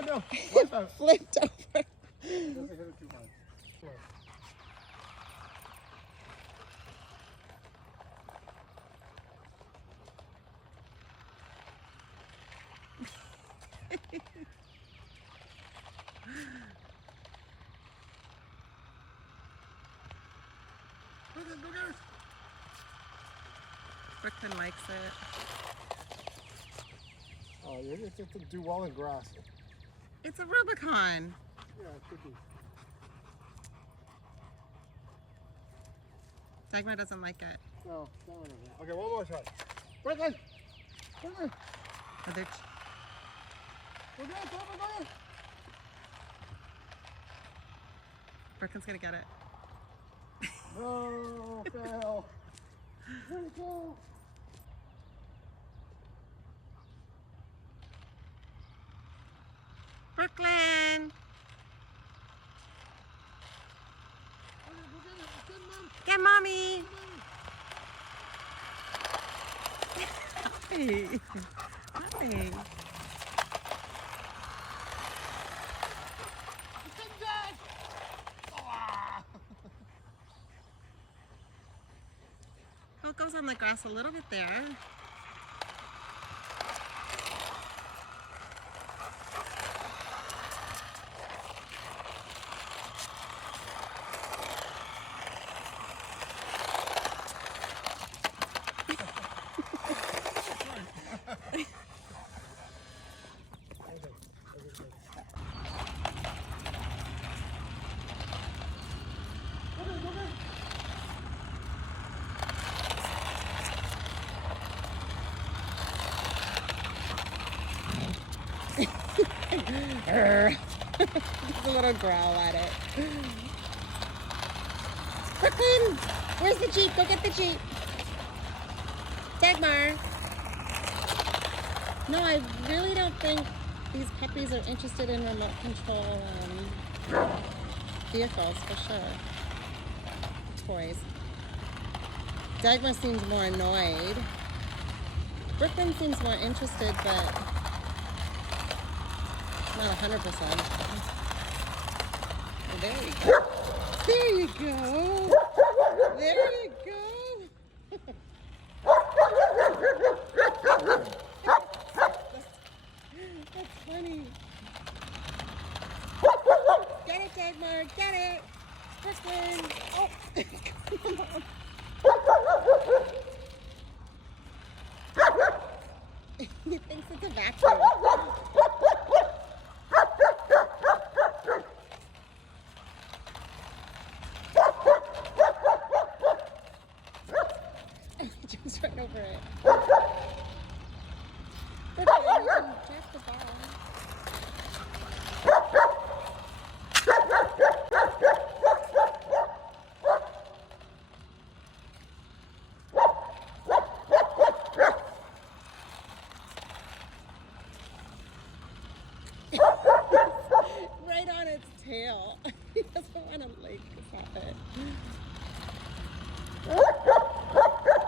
Oh no! Flipped over. I hit it too hard. Sure. Brooklyn likes it. Oh, it to do well in grass. It's a Rubicon. Yeah, it could be. Dagmar doesn't like it. No, no. Okay, one more try. Brooklyn! Brooklyn! Are there Brooklyn's gonna get it. No, fail. Where'd it go? Brooklyn! Get mommy! Hey. Hi. Oh, it goes on the grass a little bit there. Just a little growl at it. Brooklyn, where's the Jeep? Go get the Jeep. Dagmar. No, I really don't think these puppies are interested in remote control vehicles for sure. Toys. Dagmar seems more annoyed. Brooklyn seems more interested, but not 100%. Oh, there you go. There you go. There you go. That's funny. Get it, Dagmar. Get it. Brooklyn. Oh, come on. He thinks it's a vacuum. Jumps right over it. Brooklyn, you can drop the ball. Right on its tail. He doesn't want to stop it. I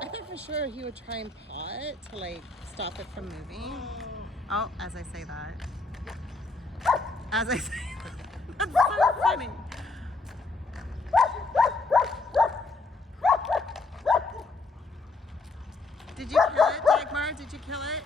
thought for sure he would try and paw it to stop it from moving. Oh, as I say that. As I say that. That's so funny. Did you kill it, Dagmar? Did you kill it?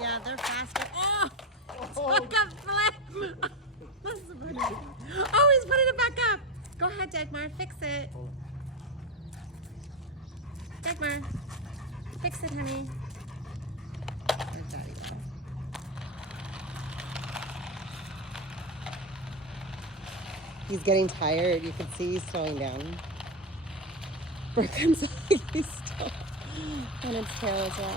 Yeah, they're faster. Oh! It's like a flip! That's funny. Oh, he's putting it back up. Go ahead, Dagmar. Fix it. Dagmar. Fix it, honey. There's Daddy. He's getting tired. You can see he's slowing down. Brooklyn's like he's still on its tail as well.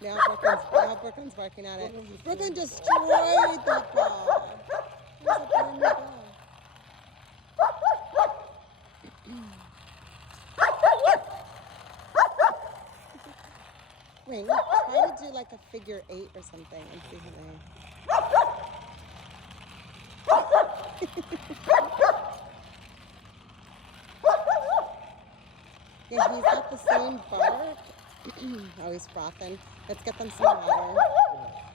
Now Brooklyn's barking at it. Brooklyn destroyed that dog. There's a brand new dog. Wait, try to do like a figure 8 or something and see how they... Yeah, he's got the same bark. Oh, he's frothing. Let's get them some water.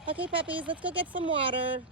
Okay, puppies, let's go get some water.